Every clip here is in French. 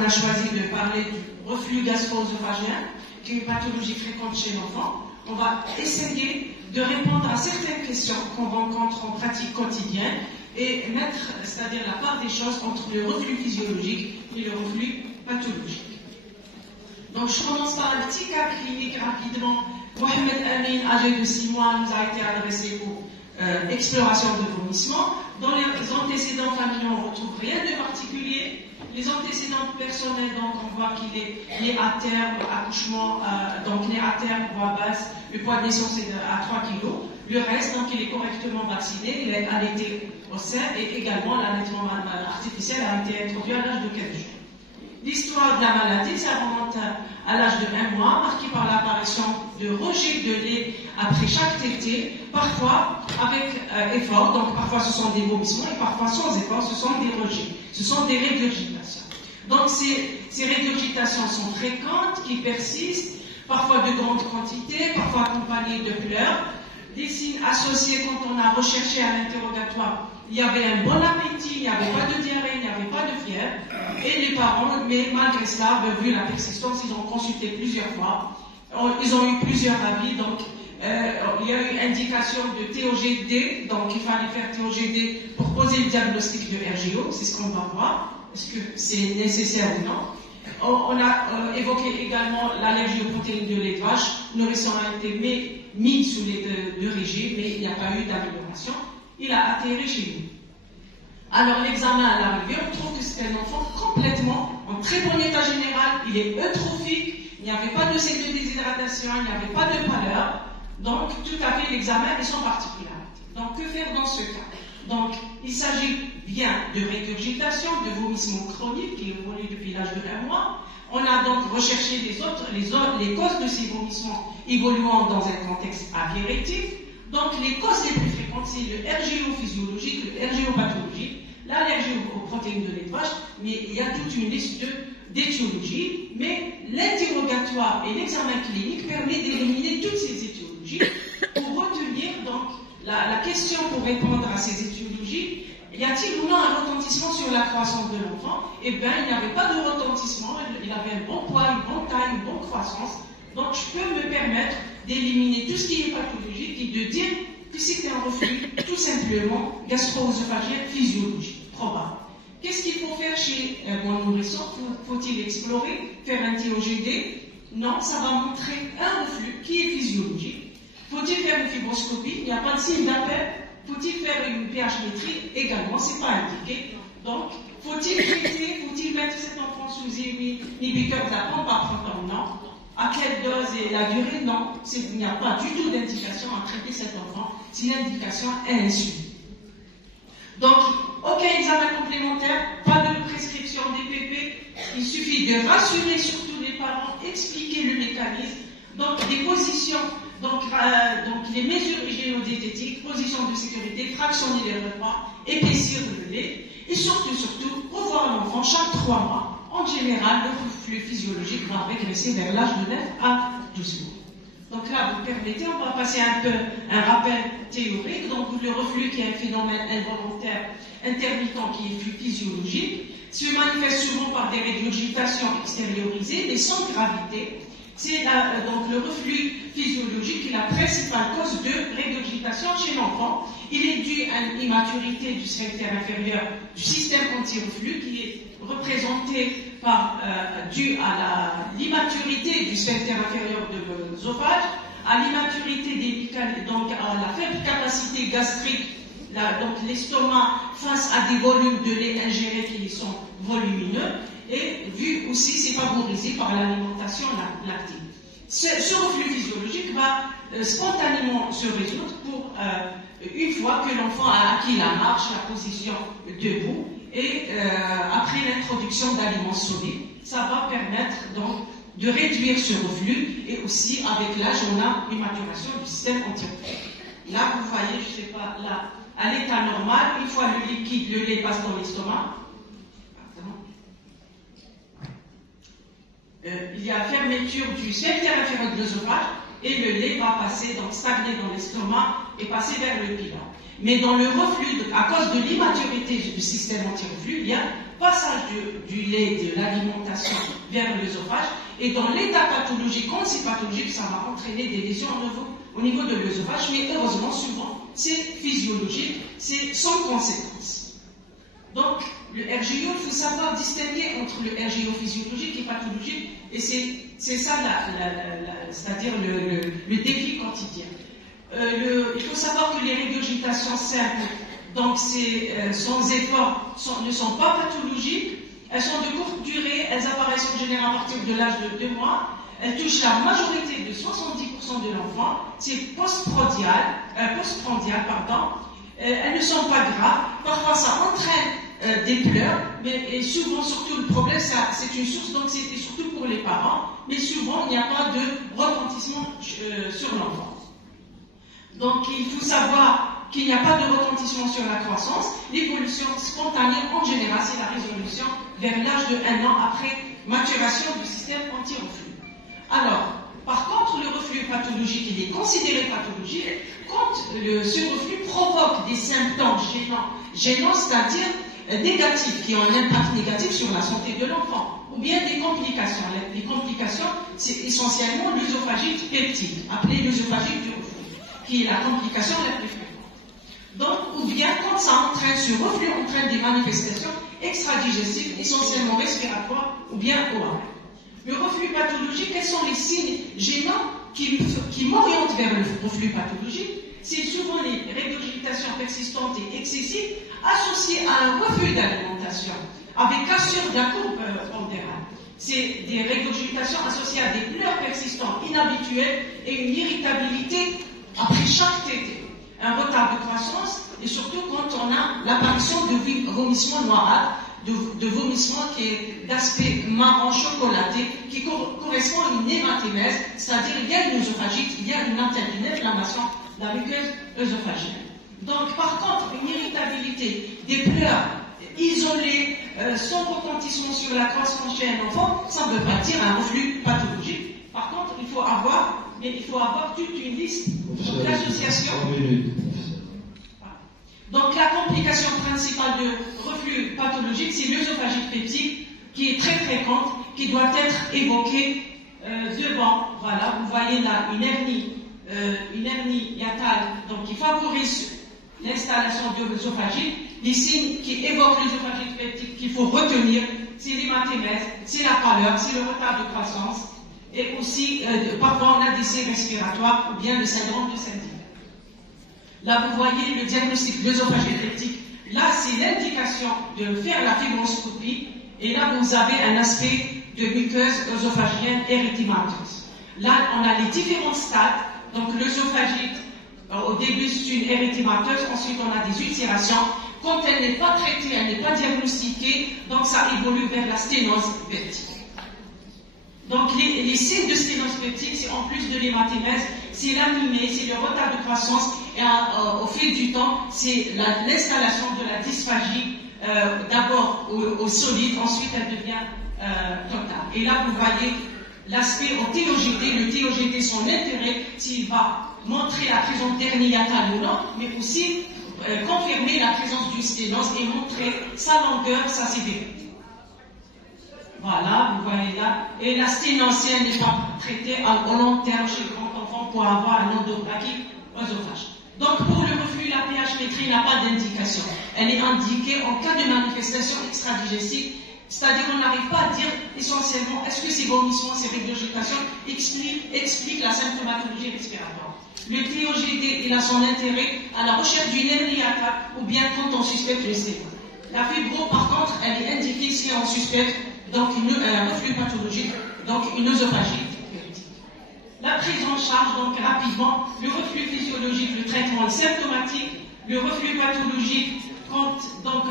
on a choisi de parler du reflux gastro-œsophagien, qui est une pathologie fréquente chez l'enfant. On va essayer de répondre à certaines questions qu'on rencontre en pratique quotidienne et mettre, c'est-à-dire la part des choses entre le reflux physiologique et le reflux pathologique. Donc je commence par un petit cas clinique rapidement. Mohamed Amin, âgé de 6 mois, nous a été adressé pour exploration de vomissement. Dans les antécédents familiaux, on ne retrouve rien de particulier. Les antécédents personnels, donc on voit qu'il est né à terme, accouchement, donc né à terme, poids basse, le poids de naissance est à 3 kg. Le reste, donc il est correctement vacciné, il est allaité au sein et également l'allaitement artificiel a été introduit à l'âge de 4 jours. L'histoire de la maladie, ça remonte à l'âge de 1 mois, marqué par l'apparition de rejets de lait après chaque tétée, parfois avec effort, donc parfois ce sont des vomissements et parfois sans effort, ce sont des rejets, ce sont des régurgitations. Donc ces régurgitations sont fréquentes, qui persistent, parfois de grandes quantités, parfois accompagnées de pleurs. Des signes associés quand on a recherché à l'interrogatoire, il y avait un bon appétit, il n'y avait pas de diarrhée, il n'y avait pas de fièvre. Et les parents, mais malgré cela, vu la persistance, ils ont consulté plusieurs fois. Ils ont eu plusieurs avis, donc il y a eu indication de TOGD, donc il fallait faire TOGD pour poser le diagnostic de RGO, c'est ce qu'on va voir, est-ce que c'est nécessaire ou non. On a évoqué également l'allergie aux protéines de lait de vache. Nourrisson a été mis sous les de régime, mais il n'y a pas eu d'amélioration. Il a atterri chez nous. Alors l'examen à la rigueur, on trouve que c'est un enfant complètement en très bon état général. Il est eutrophique, il n'y avait pas de signe de déshydratation, il n'y avait pas de pâleur. Donc tout à fait l'examen et son particularité. Donc que faire dans ce cas? Donc il s'agit bien de régurgitation, de vomissement chronique qui évolue depuis l'âge de 1 mois. On a donc recherché les causes de ces vomissements évoluant dans un contexte apéritif. Donc les causes les plus fréquentes, c'est le RGO physiologique, le RGO pathologique, l'allergie aux protéines de lait de vache, mais il y a toute une liste d'étiologies, mais l'interrogatoire et l'examen clinique permettent d'éliminer toutes ces étiologies pour retenir donc la question pour répondre à ces étiologies. Y a-t-il ou non un retentissement sur la croissance de l'enfant? Eh bien, il n'y avait pas de retentissement, il avait un bon poids, une bonne taille, une bonne croissance. Donc, je peux me permettre d'éliminer tout ce qui est pathologique et de dire que c'était un reflux tout simplement gastro-œsophagien physiologique, probable. Qu'est-ce qu'il faut faire chez mon nourrisson? Faut-il explorer, faire un TOGD? Non, ça va montrer un reflux qui est physiologique. Faut-il faire une fibroscopie? Il n'y a pas de signe d'appel. Faut-il faire une pH-métrie? Également, ce n'est pas indiqué. Donc, faut-il traiter? Faut-il mettre cet enfant sous inhibiteur de la pompe à 30 ans? Non. À quelle dose et la durée? Non. Il n'y a pas du tout d'indication à traiter cet enfant si l'indication est insuffisante. Donc, aucun examen complémentaire, pas de prescription d'EPP. Il suffit de rassurer surtout les parents, expliquer le mécanisme. Donc, des positions, donc les mesures hygiéno-diététiques, position de sécurité, fractionner les repas, épaissir le lait, et surtout, revoir l'enfant chaque 3 mois. En général, le reflux physiologique va régresser vers l'âge de 9 à 12 mois. Donc là, vous permettez, on va passer un peu un rappel théorique. Donc le reflux qui est un phénomène involontaire intermittent qui est physiologique, se manifeste souvent par des régurgitations extériorisées, mais sans gravité. C'est donc le reflux physiologique qui est la principale cause de régurgitation chez l'enfant. Il est dû à une immaturité du sphincter inférieur du système anti-reflux qui est représenté par, dû à l'immaturité du sphincter inférieur de l'œsophage, à l'immaturité donc à la faible capacité gastrique, donc l'estomac face à des volumes de lait ingérés qui sont volumineux, et vu aussi c'est favorisé par l'alimentation lactique. Ce reflux physiologique va spontanément se résoudre pour une fois que l'enfant a acquis la marche, la position debout, et après l'introduction d'aliments solides, ça va permettre donc de réduire ce reflux, et aussi avec l'âge on a une maturation du système anti-reflux. Là vous voyez, je ne sais pas, là à l'état normal, une fois le liquide, le lait passe dans l'estomac, il y a fermeture du sphincter inférieur de l'œsophage, et le lait va passer, donc stagner dans l'estomac et passer vers le pilon. Mais dans le reflux, à cause de l'immaturité du système anti-reflux, il y a passage du lait, de l'alimentation vers l'œsophage, et dans l'état pathologique, quand c'est pathologique, ça va entraîner des lésions au niveau de l'œsophage, mais heureusement, souvent, c'est physiologique, c'est sans conséquence. Donc, le RGO, il faut savoir distinguer entre le RGO physiologique et pathologique, et c'est ça, c'est-à-dire le défi quotidien. Il faut savoir que les régurgitations simples, donc sans effort, ne sont pas pathologiques, elles sont de courte durée, elles apparaissent en général à partir de l'âge de 2 mois, elles touchent la majorité de 70% de l'enfant, c'est postprandial, elles ne sont pas graves, parfois ça entraîne des pleurs, et souvent, surtout le problème, c'est une source d'anxiété, surtout pour les parents, mais souvent il n'y a pas de retentissement sur l'enfant. Donc il faut savoir qu'il n'y a pas de retentissement sur la croissance. L'évolution spontanée, en général, c'est la résolution vers l'âge de 1 an après maturation du système anti-reflux. Alors, par contre, le reflux pathologique, il est considéré pathologique quand ce reflux provoque des symptômes gênants, c'est-à-dire négatifs, qui ont un impact négatif sur la santé de l'enfant, ou bien des complications. Les complications, c'est essentiellement l'œsophagite peptique, appelée l'œsophagite du reflux, qui est la complication la plus fréquente. Donc, ou bien quand ce reflux entraîne des manifestations extradigestives, essentiellement respiratoires ou bien orales. Le reflux pathologique, quels sont les signes gênants qui m'orientent vers le reflux pathologique? C'est souvent les régurgitations persistantes et excessives associées à un refus d'alimentation, avec cassure de la courbe pondérale. C'est des régurgitations associées à des pleurs persistants inhabituels et une irritabilité après chaque tétée, un retard de croissance, et surtout quand on a l'apparition de vomissements noirâtres, de vomissements qui est d'aspect marron chocolaté, qui correspond à une hématémèse, c'est-à-dire il y a une œsophagite, il y a une inflammation de la muqueuse œsophagienne. Donc par contre, une irritabilité, des pleurs isolés, sans retentissement sur la croissance chez un enfant, ça ne veut pas dire un reflux pathologique. Par contre, il faut avoir toute une liste d'associations. Donc la complication principale de reflux pathologique, c'est l'œsophagite peptique, qui est très fréquente, qui doit être évoquée devant. Voilà, vous voyez là une hernie hiatale, donc qui favorise l'installation de l'œsophagite. Les signes qui évoquent l'œsophagite peptique qu'il faut retenir, c'est l'hématémèse, c'est la pâleur, c'est le retard de croissance, et aussi parfois on a des signes respiratoires ou bien le syndrome de Saint-Hilaire. Là, vous voyez le diagnostic de l'œsophagite peptique. Là, c'est l'indication de faire la fibroscopie. Et là, vous avez un aspect de muqueuse œsophagienne érythémateuse. Là, on a les différents stades. Donc, l'œsophagite, au début, c'est une érythémateuse. Ensuite, on a des ulcérations. Quand elle n'est pas traitée, elle n'est pas diagnostiquée, donc ça évolue vers la sténose peptique. Donc, les signes de sténose peptique, c'est en plus de l'hématémèse, c'est l'anémie, c'est le retard de croissance, et au fil du temps, c'est l'installation de la dysphagie, d'abord au solide, ensuite elle devient totale. Et là, vous voyez l'aspect en TOGD, le TOGD, son intérêt, s'il va montrer la présence d'hernie hiatale ou non, mais aussi confirmer la présence du sténose et montrer sa longueur, sa sévérité. Voilà, vous voyez là. Et la sténose, si elle n'est pas traitée au long terme chez le grand enfant pour avoir un endobrachique œsophage. Donc pour le reflux, la pH-métrie n'a pas d'indication. Elle est indiquée en cas de manifestation extradigestive, c'est-à-dire qu'on n'arrive pas à dire essentiellement est-ce que ces vomissements, ces régurgitations expliquent la symptomatologie respiratoire. Le TOGD, il a son intérêt à la recherche d'une hernie hiatale ou bien quand on suspecte le sténose. La fibro, par contre, elle est indiquée si on suspecte donc un reflux pathologique, donc une œsophagite peptique. La prise en charge, donc rapidement, le reflux physiologique, le traitement est symptomatique, le reflux pathologique,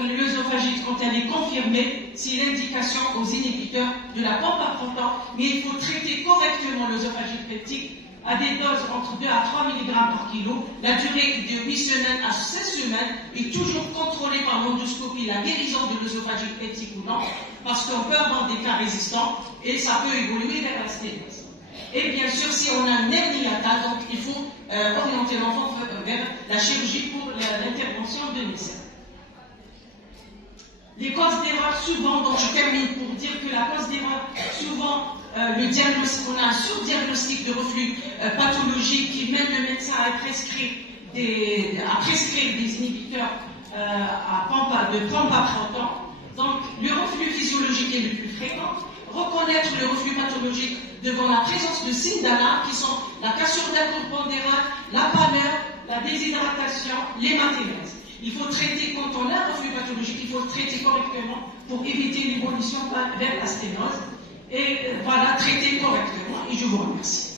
l'œsophagite, quand elle est confirmée, c'est l'indication aux inhibiteurs de la pompe à proton, mais il faut traiter correctement l'œsophagite peptique à des doses entre 2 à 3 mg par kilo. La durée de 8 semaines à 16 semaines est toujours contrôlée par l'endoscopie, la guérison de l'œsophagite peptique ou non, parce qu'on peut avoir des cas résistants et ça peut évoluer vers la sténose. Et bien sûr, si on a un hernie hiatale, donc il faut orienter l'enfant vers la chirurgie pour l'intervention de médecin. Les causes d'erreur, souvent, donc je termine pour dire que la cause d'erreur, souvent, le diagnostic, on a un surdiagnostic de reflux pathologique qui mène le médecin à prescrire des inhibiteurs de pompe à proton. Donc, le reflux physiologique est le plus fréquent. Reconnaître le reflux pathologique devant la présence de signes d'alarme qui sont la cassure d'un cordon pondéral, la pâleur, la déshydratation, l'hématèmèse. Il faut traiter, quand on a un reflux pathologique, il faut le traiter correctement pour éviter l'évolution vers la sténose. Et voilà, traiter correctement. Et je vous remercie.